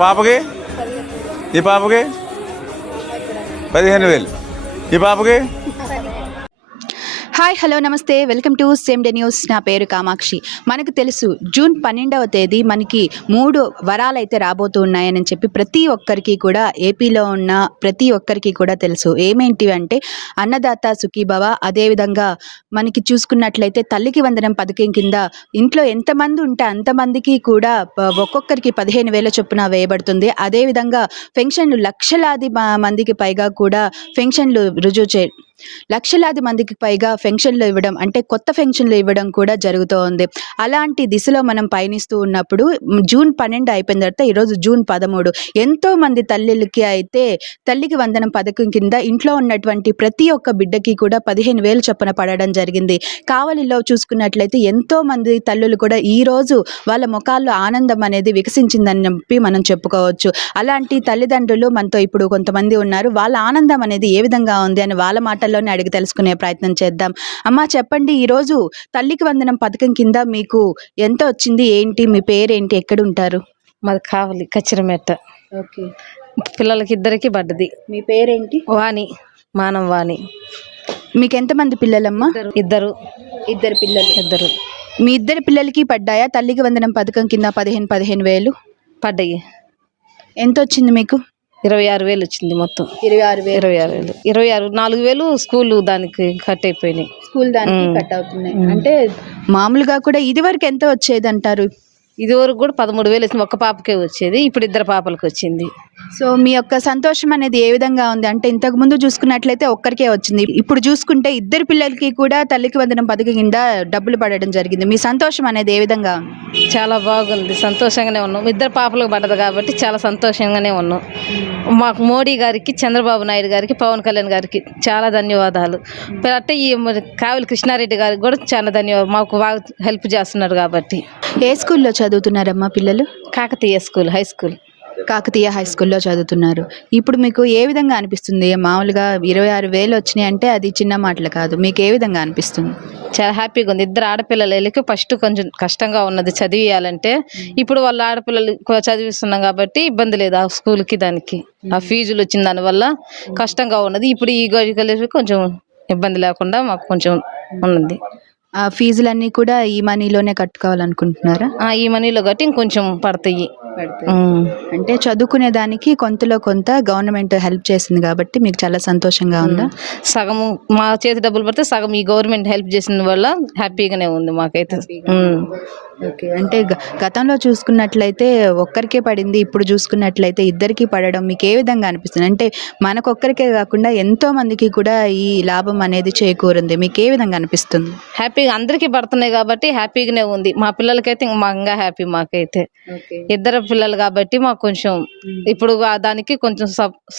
పాపకి ఈ పాపకి 15,000 ఈ పాపకి. హాయ్ హలో నమస్తే, welcome to same day news. నా పేరు కామాక్షి. మనకు తెలుసు జూన్ 12వ తేదీ మనకి 3 వరాలు అయితే రాబోతూ ఉన్నాయని చెప్పి ప్రతి ఒక్కరికి కూడా, ఏపీలో ఉన్న ప్రతి ఒక్కరికి కూడా తెలుసు. ఏమేంటివి అంటే అన్నదాత సుఖీభవ, అదేవిధంగా మనకి చూసుకున్నట్లయితే తల్లికి వందనం పథకం కింద ఇంట్లో ఎంతమంది ఉంటే అంతమందికి కూడా ఒక్కొక్కరికి 15,000 చొప్పున వేయబడుతుంది. అదేవిధంగా పెన్షన్లు లక్షలాది మందికి పైగా కూడా పెన్షన్లు లక్షలాది మందికి పైగా పెన్షన్లు ఇవ్వడం, అంటే కొత్త పెన్షన్లు ఇవ్వడం కూడా జరుగుతూ ఉంది. అలాంటి దిశలో మనం పయనిస్తూ ఉన్నప్పుడు జూన్ 12 అయిపోయిన తర్వాత ఈరోజు జూన్ 13 ఎంతో మంది తల్లికి అయితే తల్లికి వందనం పథకం కింద ఇంట్లో ఉన్నటువంటి ప్రతి ఒక్క బిడ్డకి కూడా 15,000 చొప్పున పడడం జరిగింది. కావలిలో చూసుకున్నట్లయితే ఎంతో మంది తల్లులు కూడా ఈ రోజు వాళ్ళ ముఖాల్లో ఆనందం అనేది వికసించిందని చెప్పి మనం చెప్పుకోవచ్చు. అలాంటి తల్లిదండ్రులు మనతో ఇప్పుడు కొంతమంది ఉన్నారు. వాళ్ళ ఆనందం అనేది ఏ విధంగా ఉంది అని వాళ్ళ మాటల్లోనే అడిగి తెలుసుకునే ప్రయత్నం చేద్దాం. అమ్మా చెప్పండి, ఈరోజు తల్లికి వందనం పథకం కింద మీకు ఎంత వచ్చింది, ఏంటి, మీ పేరేంటి, ఎక్కడ ఉంటారు? మాది కావలి కచ్చిరమెట్ట. ఓకే, పిల్లలకి ఇద్దరికి పడ్డది. మీ పేరేంటి? వాణి, మానం వాణి. మీకు ఎంతమంది పిల్లలమ్మా? ఇద్దరు పిల్లలు. ఇద్దరు మీ ఇద్దరు పిల్లలకి పడ్డాయా తల్లికి వందనం పథకం కింద 15,000? పడ్డాయి. ఎంత వచ్చింది మీకు? 26,000 వచ్చింది మొత్తం. 26,000. 26 4,000 స్కూల్ దానికి కట్ అయిపోయినాయి. స్కూల్ దానికి కట్ అవుతున్నాయి. అంటే మామూలుగా కూడా ఇది వరకు ఎంత వచ్చేది అంటారు? ఇది వరకు కూడా 13,000 వచ్చింది. ఒక్క పాపకే వచ్చేది, ఇప్పుడు ఇద్దరు పాపలకు వచ్చింది. సో మీ యొక్క సంతోషం అనేది ఏ విధంగా ఉంది? అంటే ఇంతకు ముందు చూసుకున్నట్లయితే ఒక్కరికే వచ్చింది, ఇప్పుడు చూసుకుంటే ఇద్దరు పిల్లలకి కూడా తల్లికి వందనం పథకం కింద డబ్బులు పడడం జరిగింది. మీ సంతోషం అనేది ఏ విధంగా ఉంది? చాలా బాగుంది, సంతోషంగానే ఉన్నాం. ఇద్దరు పాపలకు పడ్డది కాబట్టి చాలా సంతోషంగానే ఉన్నాం. మాకు మోడీ గారికి, చంద్రబాబు నాయుడు గారికి, పవన్ కళ్యాణ్ గారికి చాలా ధన్యవాదాలు. అంటే ఈ కావలి కృష్ణారెడ్డి గారికి కూడా చాలా ధన్యవాదాలు. మాకు బాగా హెల్ప్ చేస్తున్నారు కాబట్టి. ఏ స్కూల్లో చదువుతున్నారమ్మా పిల్లలు? Kakatiya school, high school. Kakatiya high స్కూల్లో చదువుతున్నారు. ఇప్పుడు మీకు ఏ విధంగా అనిపిస్తుంది? మామూలుగా 26,000 వచ్చినాయి అంటే అది చిన్న మాటలు కాదు. మీకు ఏ విధంగా అనిపిస్తుంది? చాలా హ్యాపీగా ఉంది. ఇద్దరు ఆడపిల్లలకి ఫస్ట్ కొంచెం కష్టంగా ఉన్నది చదివియాలంటే, ఇప్పుడు వాళ్ళ ఆడపిల్లలు చదివిస్తున్నాం కాబట్టి ఇబ్బంది లేదు. ఆ స్కూల్కి దానికి ఆ ఫీజులు వచ్చిన దానివల్ల కష్టంగా ఉన్నది. ఇప్పుడు ఈ గవర్నమెంట్ కొంచెం ఇబ్బంది లేకుండా మాకు కొంచెం ఉన్నది. ఆ ఫీజులన్నీ కూడా ఈ మనీలోనే కట్టుకోవాలనుకుంటున్నారా? ఈ మనీలో కట్టి ఇంకొంచెం పడతాయి. అంటే చదువుకునే దానికి కొంతలో కొంత గవర్నమెంట్ హెల్ప్ చేసింది కాబట్టి మీకు చాలా సంతోషంగా ఉందా? సగం మా చేతి డబ్బులు పడితే సగం ఈ గవర్నమెంట్ హెల్ప్ చేసిన వల్ల హ్యాపీగానే ఉంది మాకైతే. ఓకే, అంటే గతంలో చూసుకున్నట్లయితే ఒక్కరికే పడింది, ఇప్పుడు చూసుకున్నట్లయితే ఇద్దరికి పడడం మీకు ఏ విధంగా అనిపిస్తుంది? అంటే మనకొక్కరికే కాకుండా ఎంతో మందికి కూడా ఈ లాభం అనేది చేకూరింది. మీకు ఏ విధంగా అనిపిస్తుంది? హ్యాపీగా అందరికీ పడుతున్నాయి కాబట్టి హ్యాపీగానే ఉంది. మా పిల్లలకైతే ఇంకా హ్యాపీ. మాకైతే ఇద్దరు పిల్లలు కాబట్టి మాకు కొంచెం ఇప్పుడు దానికి కొంచెం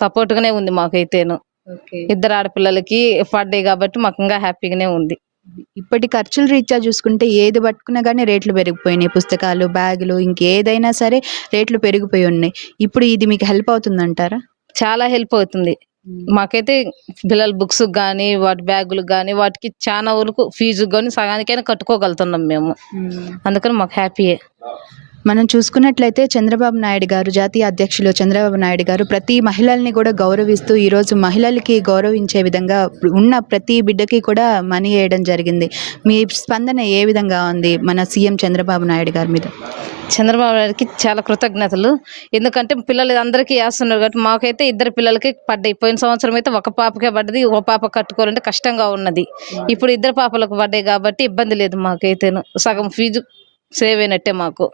సపోర్ట్గానే ఉంది మాకైతేను. ఇద్దరు ఆడపిల్లలకి పడ్డాయి కాబట్టి మాకు ఇంకా హ్యాపీగానే ఉంది. ఇప్పటి ఖర్చుల రీత్యా చూసుకుంటే ఏది పట్టుకున్నా కానీ రేట్లు పెరిగిపోయినాయి. పుస్తకాలు, బ్యాగులు, ఇంకేదైనా సరే రేట్లు పెరిగిపోయి ఉన్నాయి. ఇప్పుడు ఇది మీకు హెల్ప్ అవుతుందంటారా? చాలా హెల్ప్ అవుతుంది మాకైతే. పిల్లల బుక్స్ కానీ, వాటి బ్యాగులు కానీ, వాటికి చాలా వరకు ఫీజు కానీ సగానికైనా కట్టుకోగలుగుతున్నాం మేము. అందుకని మాకు హ్యాపీయే. మనం చూసుకున్నట్లయితే చంద్రబాబు నాయుడు గారు, జాతీయ అధ్యక్షులు చంద్రబాబు నాయుడు గారు ప్రతి మహిళల్ని కూడా గౌరవిస్తూ ఈరోజు మహిళలకి గౌరవించే విధంగా ఉన్న ప్రతి బిడ్డకి కూడా మనీ వేయడం జరిగింది. మీ స్పందన ఏ విధంగా ఉంది మన సీఎం చంద్రబాబు నాయుడు గారి మీద? చంద్రబాబు నాయుడుకి చాలా కృతజ్ఞతలు. ఎందుకంటే పిల్లలు అందరికీ వేస్తున్నారు కాబట్టి మాకైతే ఇద్దరు పిల్లలకి పడ్డాయి. పోయిన సంవత్సరం అయితే ఒక పాపకే పడ్డది, ఒక పాప కట్టుకోవాలంటే కష్టంగా ఉన్నది. ఇప్పుడు ఇద్దరు పాపలకు పడ్డాయి కాబట్టి ఇబ్బంది లేదు మాకైతేను. సగం ఫీజు సేవ్ అయినట్టే మాకు.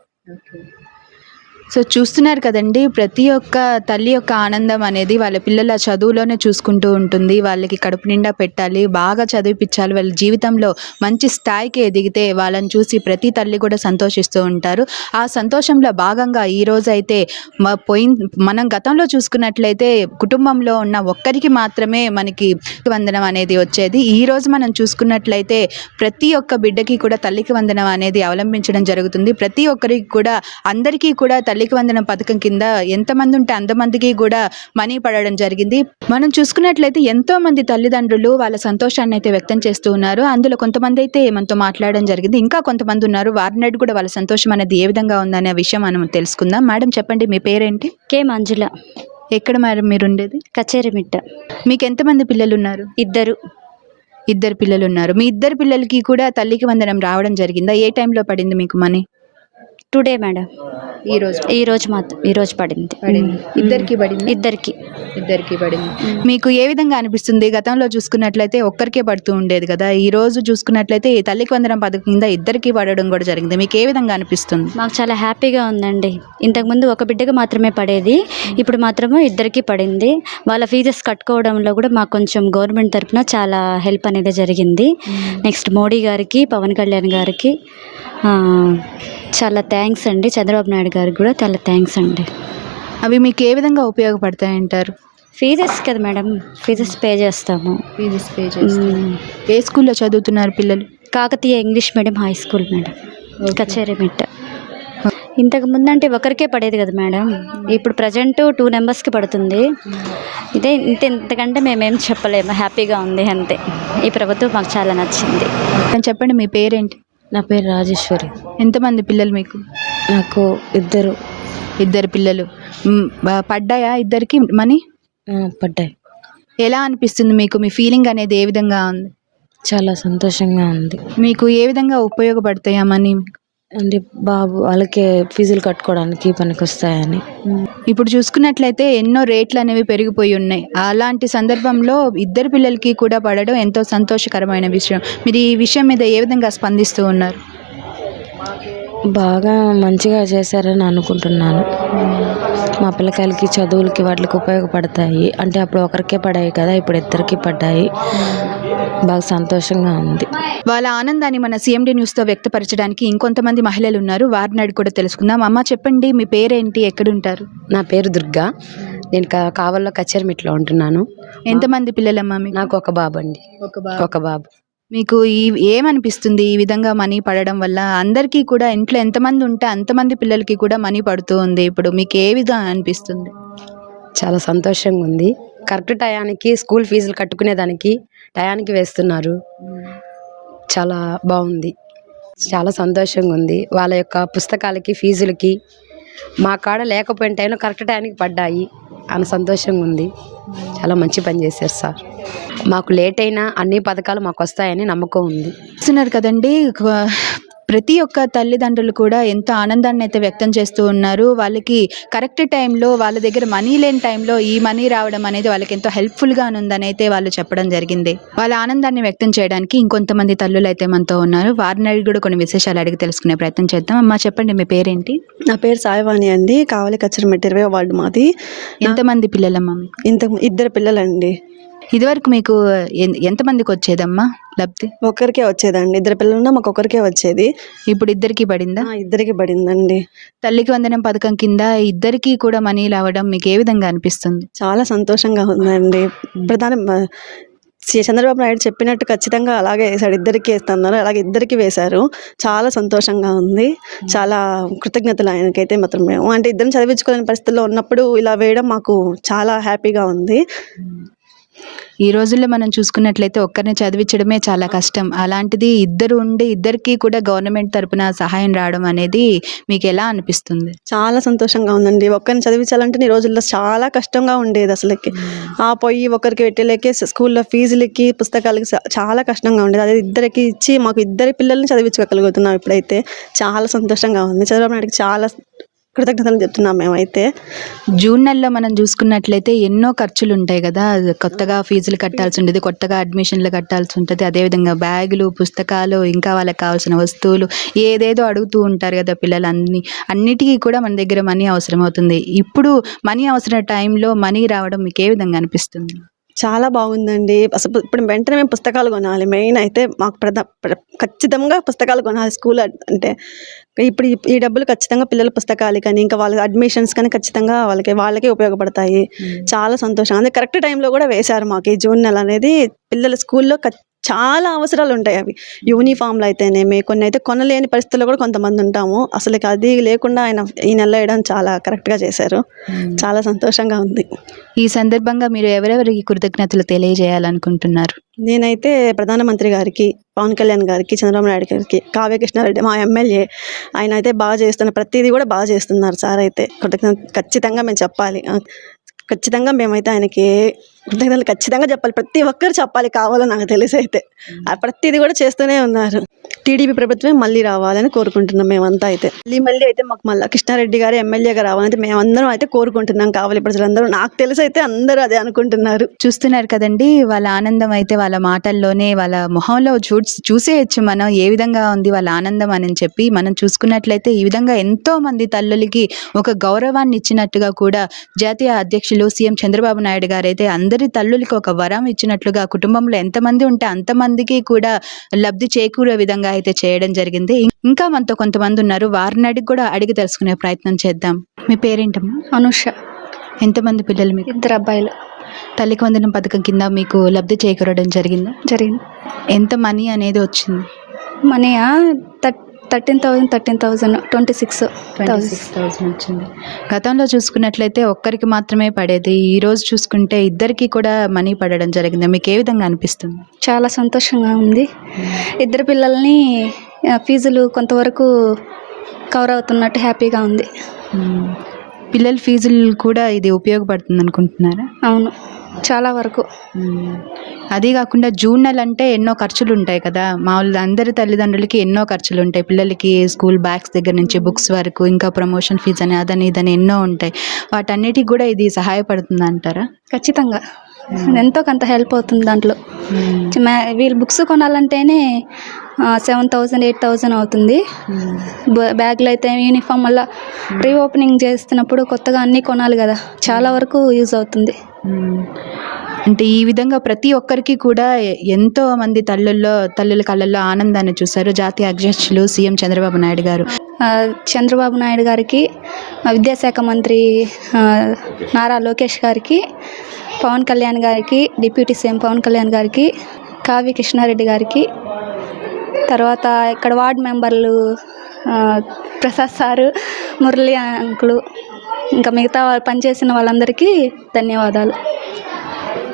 సో చూస్తున్నారు కదండి, ప్రతి ఒక్క తల్లి యొక్క ఆనందం అనేది వాళ్ళ పిల్లల చదువులోనే చూసుకుంటూ ఉంటుంది. వాళ్ళకి కడుపు నిండా పెట్టాలి, బాగా చదివిపించాలి, వాళ్ళ జీవితంలో మంచి స్థాయికి ఎదిగితే వాళ్ళని చూసి ప్రతి తల్లి కూడా సంతోషిస్తూ ఉంటారు. ఆ సంతోషంలో భాగంగా ఈరోజు అయితే మనం గతంలో చూసుకున్నట్లయితే కుటుంబంలో ఉన్న ఒక్కరికి మాత్రమే మనకి వందనం అనేది వచ్చేది. ఈరోజు మనం చూసుకున్నట్లయితే ప్రతి ఒక్క బిడ్డకి కూడా తల్లికి వందనం అనేది అవలంబించడం జరుగుతుంది. ప్రతి ఒక్కరికి కూడా, అందరికీ కూడా తల్లి తల్లికి వందనం పథకం కింద ఎంతమంది ఉంటే అంతమందికి కూడా మనీ పడడం జరిగింది. మనం చూసుకున్నట్లయితే ఎంతో మంది తల్లిదండ్రులు వాళ్ళ సంతోషాన్ని అయితే వ్యక్తం చేస్తూ ఉన్నారు. అందులో కొంతమంది అయితే మనతో మాట్లాడడం జరిగింది. ఇంకా కొంతమంది ఉన్నారు. వారినట్టు కూడా వాళ్ళ సంతోషం అనేది ఏ విధంగా ఉందనే విషయం మనం తెలుసుకుందాం. మేడం చెప్పండి, మీ పేరేంటి? కే మంజుల, ఎక్కడ మేడం మీరు ఉండేది? కచేరిమిట్ట. మీకు ఎంతమంది పిల్లలు ఉన్నారు? ఇద్దరు పిల్లలు ఉన్నారు. మీ ఇద్దరు పిల్లలకి కూడా తల్లికి వందనం రావడం జరిగిందా? ఏ టైంలో పడింది మీకు మనీ? టుడే మేడం, ఈ రోజు ఈ రోజు పడింది. ఇద్దరికి పడింది. ఇద్దరికి పడింది. మీకు ఏ విధంగా అనిపిస్తుంది? గతంలో చూసుకున్నట్లయితే ఒక్కరికే పడుతూ ఉండేది కదా, ఈ రోజు చూసుకున్నట్లయితే ఈ తల్లికి వందనం పథకం కింద ఇద్దరికి పడడం కూడా జరిగింది. మీకు ఏ విధంగా అనిపిస్తుంది? మాకు చాలా హ్యాపీగా ఉందండి. ఇంతకుముందు ఒక బిడ్డకు మాత్రమే పడేది, ఇప్పుడు మాత్రమే ఇద్దరికి పడింది. వాళ్ళ ఫీజెస్ కట్టుకోవడంలో కూడా మాకు కొంచెం గవర్నమెంట్ తరఫున చాలా హెల్ప్ అనేది జరిగింది. నెక్స్ట్ మోడీ గారికి, పవన్ కళ్యాణ్ గారికి చాలా థ్యాంక్స్ అండి. చంద్రబాబు నాయుడు గారికి కూడా చాలా థ్యాంక్స్ అండి. అవి మీకు ఏ విధంగా ఉపయోగపడతాయంటారు? ఫీజెస్ కదా మేడం, ఫీజెస్ పే చేస్తాము. ఏ స్కూల్లో చదువుతున్నారు పిల్లలు? Kakatiya English medium high school madam, Kacherimitta. ఇంతకు ముందు అంటే ఒకరికే పడేది కదా మేడం, ఇప్పుడు ప్రజెంట్ 2 నెంబర్స్కి పడుతుంది. ఇంతకంటే మేమేం చెప్పలేము, హ్యాపీగా ఉంది అంతే. ఈ ప్రభుత్వం మాకు చాలా నచ్చింది. చెప్పండి, మీ పేరేంటి? నా పేరు రాజేశ్వరి. ఎంతమంది పిల్లలు మీకు? నాకు ఇద్దరు పిల్లలు. పడ్డాయా ఇద్దరికి మనీ? పడ్డాయి. ఎలా అనిపిస్తుంది మీకు? మీ ఫీలింగ్ అనేది ఏ విధంగా ఉంది? చాలా సంతోషంగా ఉంది. మీకు ఏ విధంగా ఉపయోగపడతాయా మనీ? అంటే బాబు వాళ్ళకి ఫీజులు కట్టుకోవడానికి పనికొస్తాయని. ఇప్పుడు చూసుకున్నట్లయితే ఎన్నో రేట్లు అనేవి పెరిగిపోయి ఉన్నాయి. అలాంటి సందర్భంలో ఇద్దరు పిల్లలకి కూడా పడడం ఎంతో సంతోషకరమైన విషయం. మీరు ఈ విషయం మీద ఏ విధంగా స్పందిస్తూ ఉన్నారు? బాగా మంచిగా చేశారని అనుకుంటున్నాను. మా పిల్లకాయలకి చదువులకి వాటికి ఉపయోగపడతాయి. అంటే అప్పుడు ఒకరికే పడాయి కదా, ఇప్పుడు ఇద్దరికి పడ్డాయి. బాగా సంతోషంగా ఉంది. వాళ్ళ ఆనందాన్ని మన CMD న్యూస్తో వ్యక్తపరచడానికి ఇంకొంతమంది మహిళలు ఉన్నారు. వారిని అడిగి కూడా తెలుసుకుందాం. అమ్మ చెప్పండి, మీ పేరేంటి, ఎక్కడుంటారు? నా పేరు దుర్గా. నేను కావల్లో కచేరిమిట్లో ఉంటున్నాను. ఎంతమంది పిల్లలమ్మా మీకు? నాకు ఒక బాబు అండి. ఒక బాబు. మీకు ఏమనిపిస్తుంది ఈ విధంగా మనీ పడడం వల్ల? అందరికీ కూడా ఇంట్లో ఎంతమంది ఉంటే అంతమంది పిల్లలకి కూడా మనీ పడుతూ ఉంది. ఇప్పుడు మీకు ఏ విధంగా అనిపిస్తుంది? చాలా సంతోషంగా ఉంది. కరెక్ట్ టయానికి స్కూల్ ఫీజులు కట్టుకునేదానికి టయానికి వేస్తున్నారు. చాలా బాగుంది. చాలా సంతోషంగా ఉంది. వాళ్ళ యొక్క పుస్తకాలకి, ఫీజులకి మా కాడ లేకపోయిన టైంలో కరెక్ట్ టయానికి పడ్డాయి అని సంతోషంగా ఉంది. చాలా మంచి పని చేశారు సార్. మాకు లేట్ అయినా అన్ని పథకాలు మాకు వస్తాయని నమ్మకం ఉంది. చూస్తున్నారు కదండి, ప్రతి ఒక్క తల్లిదండ్రులు కూడా ఎంతో ఆనందాన్ని అయితే వ్యక్తం చేస్తూ ఉన్నారు. వాళ్ళకి కరెక్ట్ టైంలో, వాళ్ళ దగ్గర మనీ లేని టైంలో ఈ మనీ రావడం అనేది వాళ్ళకి ఎంతో హెల్ప్ఫుల్గా ఉందని అయితే వాళ్ళు చెప్పడం జరిగింది. వాళ్ళ ఆనందాన్ని వ్యక్తం చేయడానికి ఇంకొంతమంది తల్లులు అయితే మనతో ఉన్నారు. వారిని అడిగి కూడా కొన్ని విశేషాలు అడిగి తెలుసుకునే ప్రయత్నం చేద్దాం. అమ్మ చెప్పండి, మీ పేరేంటి? నా పేరు సాయివాణి అండి. కావాలి కచేరిమిట్ట 20వ వార్డు మాది. ఎంతమంది పిల్లలమ్మా మీకు? ఇద్దరు పిల్లలండి. ఇదివరకు మీకు ఎంతమందికి వచ్చేదమ్మా లబ్ధి? ఒకరికే వచ్చేదండి. ఇద్దరు పిల్లలున్నా మాకు ఒకరికే వచ్చేది. ఇప్పుడు ఇద్దరికి పడిందా? ఇద్దరికి పడిందండి. తల్లికి వందనం పథకం కింద ఇద్దరికి కూడా మనీ రావడం మీకు ఏ విధంగా అనిపిస్తుంది? చాలా సంతోషంగా ఉందండి. చంద్రబాబు నాయుడు చెప్పినట్టు ఖచ్చితంగా అలాగే వేశాడు. ఇద్దరికి వేస్తున్నారు, అలాగే ఇద్దరికి వేశారు. చాలా సంతోషంగా ఉంది. చాలా కృతజ్ఞతలు ఆయనకైతే. మాత్రం మేము అంటే ఇద్దరిని చదివించుకోలేని పరిస్థితుల్లో ఉన్నప్పుడు ఇలా వేయడం మాకు చాలా హ్యాపీగా ఉంది. ఈ రోజుల్లో మనం చూసుకున్నట్లయితే ఒక్కరిని చదివించడమే చాలా కష్టం. అలాంటిది ఇద్దరు ఉండి ఇద్దరికి కూడా గవర్నమెంట్ తరపున సహాయం రావడం అనేది మీకు ఎలా అనిపిస్తుంది? చాలా సంతోషంగా ఉందండి. ఒక్కరిని చదివించాలంటే ఈ రోజుల్లో చాలా కష్టంగా ఉండేది. అసలుకి పోయి ఒకరికి పెట్టలేకే స్కూల్లో ఫీజులకి, పుస్తకాలకి చాలా కష్టంగా ఉండేది. అదే ఇద్దరికి ఇచ్చి మాకు ఇద్దరి పిల్లల్ని చదివించుకోగలుగుతున్నాం. ఇప్పుడైతే చాలా సంతోషంగా ఉంది. చంద్రబాబు నాయుడుకి చాలా కృతజ్ఞతలు చెప్తున్నాం మేమైతే. జూన్ నెలలో మనం చూసుకున్నట్లయితే ఎన్నో ఖర్చులు ఉంటాయి కదా. కొత్తగా ఫీజులు కట్టాల్సి ఉంటుంది, కొత్తగా అడ్మిషన్లు కట్టాల్సి ఉంటుంది, అదేవిధంగా బ్యాగులు, పుస్తకాలు, ఇంకా వాళ్ళకి కావాల్సిన వస్తువులు ఏదేదో అడుగుతూ ఉంటారు కదా పిల్లలు. అన్నిటికీ కూడా మన దగ్గర మనీ అవసరం అవుతుంది. ఇప్పుడు మనీ అవసరం టైంలో మనీ రావడం మీకు ఏ విధంగా అనిపిస్తుంది? చాలా బాగుందండి. అసలు ఇప్పుడు వెంటనే మేము పుస్తకాలు కొనాలి. మెయిన్ అయితే మాకు ఖచ్చితంగా పుస్తకాలు కొనాలి. స్కూల్ అంటే ఇప్పుడు ఈ డబ్బులు ఖచ్చితంగా పిల్లల పుస్తకాలు కానీ ఇంకా వాళ్ళ అడ్మిషన్స్ కానీ ఖచ్చితంగా వాళ్ళకే ఉపయోగపడతాయి. చాలా సంతోషం. అదే కరెక్ట్ టైంలో కూడా వేశారు మాకు. ఈ జూన్ నెల అనేది పిల్లల స్కూల్లో చాలా అవసరాలు ఉంటాయి అవి. యూనిఫామ్లు అయితేనేమి, కొన్ని అయితే కొనలేని పరిస్థితుల్లో కూడా కొంతమంది ఉంటాము. అసలు అది లేకుండా ఆయన ఈ నెల వేయడం చాలా కరెక్ట్గా చేశారు. చాలా సంతోషంగా ఉంది. ఈ సందర్భంగా మీరు ఎవరెవరికి కృతజ్ఞతలు తెలియజేయాలనుకుంటున్నారు? నేనైతే ప్రధానమంత్రి గారికి, పవన్ కళ్యాణ్ గారికి, చంద్రబాబు నాయుడు గారికి, కావ్య కృష్ణారెడ్డి మా ఎమ్మెల్యే, ఆయన అయితే బాగా చేస్తున్నారు, ప్రతిదీ కూడా బాగా చేస్తున్నారు సార్. అయితే కృతజ్ఞత ఖచ్చితంగా మేము చెప్పాలి. ఖచ్చితంగా మేమైతే ఆయనకి కృతజ్ఞతలు ఖచ్చితంగా చెప్పాలి. ప్రతి ఒక్కరు చెప్పాలి, కావాలో నాకు తెలిసి అయితే ప్రతిదీ కూడా చేస్తూనే ఉన్నారు. టీడీపీ ప్రభుత్వమే మళ్ళీ రావాలని కోరుకుంటున్నాం మేమంతా. అయితే మళ్ళీ అయితే మాకు మళ్ళీ కృష్ణారెడ్డి గారు ఎమ్మెల్యేగా రావాలని మేమందరం అయితే కోరుకుంటున్నాం. కావాలి ప్రజలందరూ, నాకు తెలిసి అయితే అందరూ అదే అనుకుంటున్నారు. చూస్తున్నారు కదండి, వాళ్ళ ఆనందం అయితే వాళ్ళ మాటల్లోనే, వాళ్ళ మొహంలో చూసేయచ్చు మనం ఏ విధంగా ఉంది వాళ్ళ ఆనందం అని చెప్పి. మనం చూసుకున్నట్లయితే ఈ విధంగా ఎంతో మంది తల్లులకి ఒక గౌరవాన్ని ఇచ్చినట్టుగా కూడా జాతీయ అధ్యక్షులు సీఎం చంద్రబాబు నాయుడు గారు అయితే అందరి తల్లులకి ఒక వరం ఇచ్చినట్లుగా, కుటుంబంలో ఎంతమంది ఉంటే అంతమందికి కూడా లబ్ధి చేకూరే విధంగా అయితే చేయడం జరిగింది. ఇంకా మనతో కొంతమంది ఉన్నారు, వారిని అడిగి తెలుసుకునే ప్రయత్నం చేద్దాం. మీ పేరేంటమ్మా? అనుష. ఎంతమంది పిల్లలు మీకు? 2 అబ్బాయిలు. తల్లికి వందనం పథకం కింద మీకు లబ్ధి చేకూరడం జరిగిందా? జరిగింది. ఎంత మనీ అనేది వచ్చింది? మనీయా 13,000 26,000 వచ్చింది. గతంలో చూసుకున్నట్లయితే ఒక్కరికి మాత్రమే పడేది, ఈ రోజు చూసుకుంటే ఇద్దరికి కూడా మనీ పడడం జరిగింది. మీకు ఏ విధంగా అనిపిస్తుంది? చాలా సంతోషంగా ఉంది. 2 పిల్లల్ని ఫీజులు కొంతవరకు కవర్ అవుతున్నట్టు హ్యాపీగా ఉంది. పిల్లల ఫీజులు కూడా ఇది ఉపయోగపడుతుంది అనుకుంటున్నారా? అవును, చాలా వరకు. అదే కాకుండా జూన్ నెల అంటే ఎన్నో ఖర్చులు ఉంటాయి కదా, మామూలుగా అందరి తల్లిదండ్రులకి ఎన్నో ఖర్చులు ఉంటాయి. పిల్లలకి స్కూల్ బ్యాగ్స్ దగ్గర నుంచి బుక్స్ వరకు, ఇంకా ప్రమోషన్ ఫీజు అని అదని ఇదని ఎన్నో ఉంటాయి. వాటన్నిటికి కూడా ఇది సహాయపడుతుంది అంటారా? ఖచ్చితంగా ఎంతో కొంత హెల్ప్ అవుతుంది దాంట్లో. వీళ్ళు బుక్స్ కొనాలంటేనే 7,000 8,000 అవుతుంది. బ్యాగులు అయితే, యూనిఫామ్ వల్ల రీఓపెనింగ్ చేస్తున్నప్పుడు కొత్తగా అన్నీ కొనాలి కదా, చాలా వరకు యూజ్ అవుతుంది. అంటే ఈ విధంగా ప్రతి ఒక్కరికి కూడా ఎంతో మంది తల్లుల కళ్ళల్లో ఆనందాన్ని చూశారు జాతీయ అధ్యక్షులు సీఎం చంద్రబాబు నాయుడు గారు. చంద్రబాబు నాయుడు గారికి, విద్యాశాఖ మంత్రి నారా లోకేష్ గారికి, పవన్ కళ్యాణ్ గారికి, డిప్యూటీ సీఎం పవన్ కళ్యాణ్ గారికి, కావ్య కృష్ణారెడ్డి గారికి, తర్వాత ఇక్కడ వార్డు మెంబర్లు ప్రసాద్ సారు, మురళి అంకులు, ఇంకా మిగతా పనిచేసిన వాళ్ళందరికీ ధన్యవాదాలు.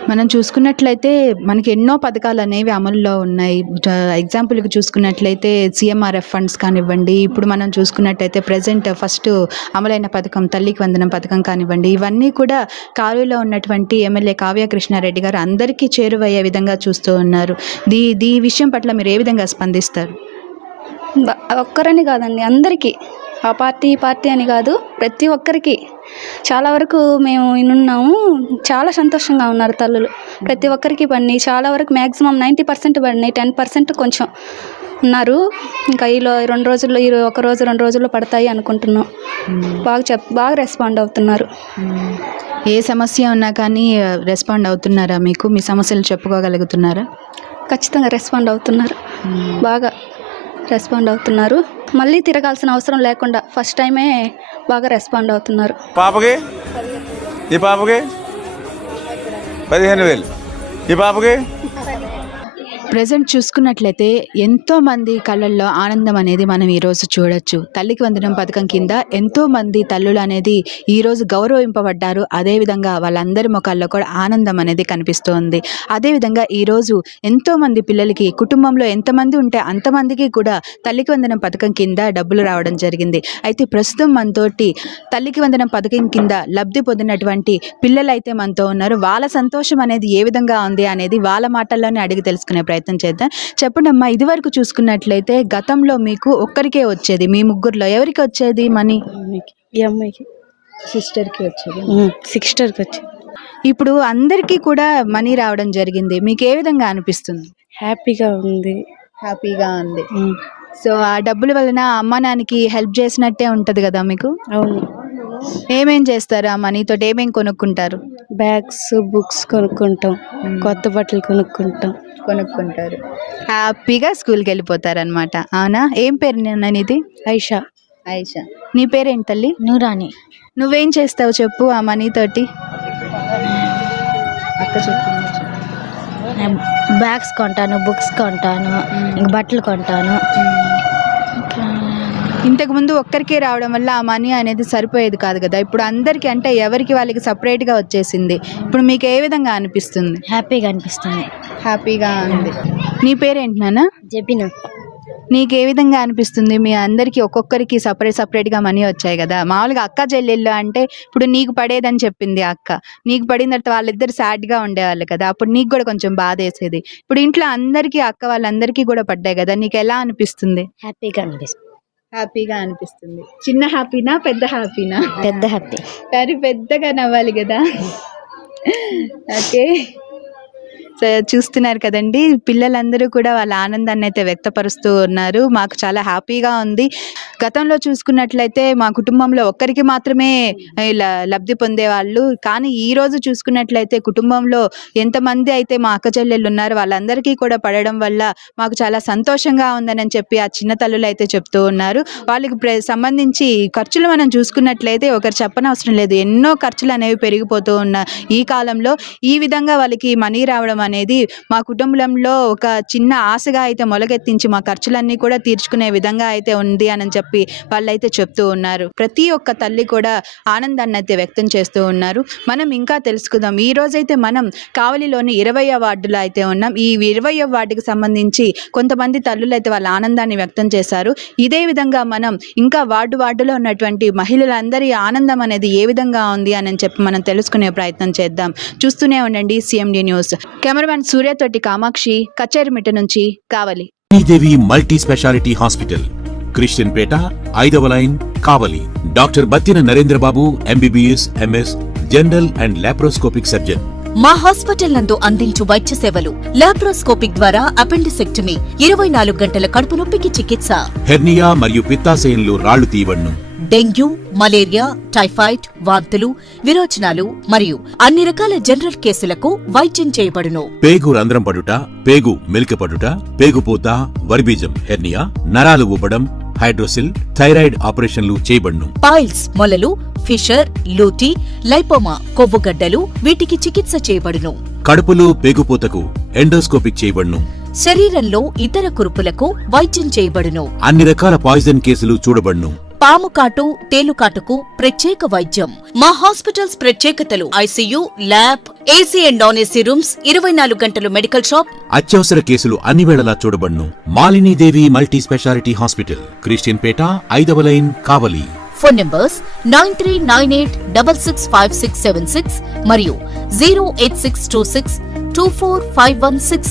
మనం చూసుకున్నట్లయితే మనకి ఎన్నో పథకాలు అనేవి అమల్లో ఉన్నాయి. ఎగ్జాంపుల్కి చూసుకున్నట్లయితే సీఎంఆర్ఎఫ్ ఫండ్స్ కానివ్వండి, ఇప్పుడు మనం చూసుకున్నట్లయితే ప్రజెంట్ ఫస్ట్ అమలైన పథకం తల్లికి వందనం పథకం కానివ్వండి, ఇవన్నీ కూడా కారులో ఉన్నటువంటి ఎమ్మెల్యే కావ్య కృష్ణారెడ్డి గారు అందరికీ చేరువయ్యే విధంగా చూస్తూ ఉన్నారు. ఈ విషయం పట్ల మీరు ఏ విధంగా స్పందిస్తారు? ఒక్కరని కాదండి, అందరికీ, ఆ పార్టీ ఈ పార్టీ అని కాదు, ప్రతి ఒక్కరికి చాలా వరకు మేము వినున్నాము. చాలా సంతోషంగా ఉన్నారు తల్లులు. ప్రతి ఒక్కరికి పడినాయి, చాలా వరకు మ్యాక్సిమం 90% పడినాయి, 10% కొంచెం ఉన్నారు. ఇంకా ఈలో 2 రోజుల్లో, ఒక రోజు 2 రోజుల్లో పడతాయి అనుకుంటున్నాం. బాగా రెస్పాండ్ అవుతున్నారు. ఏ సమస్య ఉన్నా కానీ రెస్పాండ్ అవుతున్నారా? మీకు మీ సమస్యలు చెప్పుకోగలుగుతున్నారా? ఖచ్చితంగా రెస్పాండ్ అవుతున్నారు, బాగా రెస్పాండ్ అవుతున్నారు. మళ్ళీ తిరగాల్సిన అవసరం లేకుండా ఫస్ట్ టైమే బాగా రెస్పాండ్ అవుతున్నారు. పాపకి ఈ పాపకి 15,000, ఈ పాపకి ప్రజెంట్ చూసుకున్నట్లయితే ఎంతో మంది కళ్ళల్లో ఆనందం అనేది మనం ఈరోజు చూడొచ్చు. తల్లికి వందనం పథకం కింద ఎంతో మంది తల్లులు అనేది ఈరోజు గౌరవింపబడ్డారు. అదేవిధంగా వాళ్ళందరి ముఖాల్లో కూడా ఆనందం అనేది కనిపిస్తోంది. అదేవిధంగా ఈరోజు ఎంతో మంది పిల్లలకి, కుటుంబంలో ఎంతమంది ఉంటే అంతమందికి కూడా తల్లికి వందనం పథకం కింద డబ్బులు రావడం జరిగింది. అయితే ప్రస్తుతం మనతోటి తల్లికి వందనం పథకం కింద లబ్ధి పొందినటువంటి పిల్లలు అయితే మనతో ఉన్నారు. వాళ్ళ సంతోషం అనేది ఏ విధంగా ఉంది అనేది వాళ్ళ మాటల్లోనే అడిగి తెలుసుకునే ప్రయత్నం చేద్దాం. చెప్పండి అమ్మా, ఇదివరకు చూసుకున్నట్లయితే గతంలో మీకు ఒక్కరికే వచ్చేది, మీ ముగ్గురులో ఎవరికి వచ్చేది మనీ? ఈ అమ్మాయికి, సిస్టర్కి వచ్చేది, సిస్టర్కి వచ్చి. ఇప్పుడు అందరికీ కూడా మనీ రావడం జరిగింది. మీకు ఏ విధంగా అనిపిస్తుంది? హ్యాపీగా ఉంది. హ్యాపీగా ఉంది. సో ఆ డబ్బుల వలన అమ్మ నాన్నకి హెల్ప్ చేసినట్టే ఉంటుంది కదా మీకు? అవును. ఏమేం చేస్తారు ఆ మనీతో? ఏమేం కొనుక్కుంటారు? బ్యాగ్స్, బుక్స్ కొనుక్కుంటాం, కొత్త బట్టలు కొనుక్కుంటారు. హ్యాపీగా స్కూల్కి వెళ్ళిపోతారు అనమాట. అవునా? ఏం పేరు నాన్న ఇది? ఐషా. ఐషా. నీ పేరేంటి తల్లి? నూరాని. నువ్వేం చేస్తావు చెప్పు ఆ మనీ తోటి? బ్యాగ్స్ కొంటాను, బుక్స్ కొంటాను, ఇంక బట్టలు కొంటాను. ఇంతకుముందు ఒక్కరికే రావడం వల్ల ఆ మనీ అనేది సరిపోయేది కాదు కదా, ఇప్పుడు అందరికీ అంటే ఎవరికి వాళ్ళకి సపరేట్గా వచ్చేసింది. ఇప్పుడు మీకు ఏ విధంగా అనిపిస్తుంది? హ్యాపీగా అనిపిస్తుంది. హ్యాపీగా ఉంది. నీ పేరేంటి నాన్న? చెప్పిన నీకు ఏ విధంగా అనిపిస్తుంది? మీ అందరికీ ఒక్కొక్కరికి సపరేట్గా మనీ వచ్చాయి కదా. మామూలుగా అక్క చెల్లెళ్ళు అంటే ఇప్పుడు నీకు పడేదని చెప్పింది అక్క, నీకు పడిన తర్వాత వాళ్ళిద్దరు సాడ్గా ఉండేవాళ్ళు కదా, అప్పుడు నీకు కూడా కొంచెం బాధ వేసేది. ఇప్పుడు ఇంట్లో అందరికీ అక్క వాళ్ళందరికీ కూడా పడ్డాయి కదా, నీకు ఎలా అనిపిస్తుంది? హ్యాపీగా అనిపిస్తుంది. హ్యాపీగా అనిపిస్తుంది. చిన్న హ్యాపీనా పెద్ద హ్యాపీనా? పెద్ద హ్యాపీ. మరి పెద్దగా నవ్వాలి కదా. ఓకే, సో చూస్తున్నారు కదండి, పిల్లలందరూ కూడా వాళ్ళ ఆనందాన్ని అయితే వ్యక్తపరుస్తూ ఉన్నారు. మాకు చాలా హ్యాపీగా ఉంది. గతంలో చూసుకున్నట్లయితే మా కుటుంబంలో ఒక్కరికి మాత్రమే ఇలా లబ్ధి పొందేవాళ్ళు, కానీ ఈరోజు చూసుకున్నట్లయితే కుటుంబంలో ఎంతమంది అయితే మా అక్క చెల్లెళ్ళు ఉన్నారో వాళ్ళందరికీ కూడా పడడం వల్ల మాకు చాలా సంతోషంగా ఉందని చెప్పి ఆ చిన్న తల్లులు అయితే చెప్తూ ఉన్నారు. వాళ్ళకి సంబంధించి ఖర్చులు మనం చూసుకున్నట్లయితే ఒకరు చెప్పనవసరం లేదు, ఎన్నో ఖర్చులు అనేవి పెరిగిపోతూ ఉన్న ఈ కాలంలో ఈ విధంగా వాళ్ళకి మనీ రావడం అనేది మా కుటుంబంలో ఒక చిన్న ఆశగా అయితే మొలకెత్తించి మా ఖర్చులన్నీ కూడా తీర్చుకునే విధంగా అయితే ఉంది అని చెప్పి వాళ్ళైతే చెప్తూ ఉన్నారు. ప్రతి ఒక్క తల్లి కూడా ఆనందాన్ని అయితే వ్యక్తం చేస్తూ ఉన్నారు. మనం ఇంకా తెలుసుకుందాం. ఈ రోజైతే మనం కావలిలోని 20వ వార్డులో అయితే ఉన్నాం. ఈ 20వ వార్డుకి సంబంధించి కొంతమంది తల్లులు అయితే వాళ్ళ ఆనందాన్ని వ్యక్తం చేశారు. ఇదే విధంగా మనం ఇంకా వార్డులో ఉన్నటువంటి మహిళలందరి ఆనందం అనేది ఏ విధంగా ఉంది అని చెప్పి మనం తెలుసుకునే ప్రయత్నం చేద్దాం. చూస్తూనే ఉండండి CMD న్యూస్. కెమెరామెన్ సూర్యతోటి కామాక్షి, కచేరిమిట నుంచి కావలి. దేవి multi speciality hospital, Christian Peta, 5వ line, Kavali. Doctor Battina Narendra Babu, MBBS, MS, general and laparoscopic surgeon. మా హాస్పిటల్ నందు అందించు వైద్య సేవలు: లాప్రోస్కోపిక్ ద్వారా అపెండిసెక్టమీ, 24 గంటల కడుపు నొప్పికి చికిత్స, హెర్నియా మరియు పిత్తాశయంలో రాళ్లు తీయబడును, డెంగ్యూ, మలేరియా, టైఫాయిడ్, వాంతులు, విరోచనాలు మరియు అన్ని రకాల జనరల్ కేసులకు వైద్యం చేయబడును. పేగు రంధ్రం పడుట, పేగు మెలికపడుట, పేగుపూత, వర్బీజం, హెర్నియా, నరాలు ఉబ్బడం, హైడ్రోసిల్, థైరాయిడ్ ఆపరేషన్లు చేయబడును. పైల్స్, మొలలు, ఫిషర్, లూటీ, లైపోమా, కొవ్వుగడ్డలు, వీటికి చికిత్స చేయబడును. కడుపులో పేగుపూతకు ఎండోస్కోపిక్ చేయబడును. శరీరంలో ఇతర కురుపులకు వైద్యం చేయబడును. అన్ని రకాల పాయిజన్ కేసులు చూడబడును. పాము కాటు, తేలుకాటుకు ప్రత్యేక వైద్యం. మా హాస్పిటల్స్ ప్రత్యేకతలు: ICU, lab, AC and non AC rooms, 24 గంటలు మెడికల్ షాప్. అత్యవసర కేసులు అన్ని వేళలా చూడబడును. Malinidevi multi speciality hospital, Christian Peta, 5వ లైన్, కావలి. ఫోన్ నంబర్స్ 9398665676 మరియు 08626245166.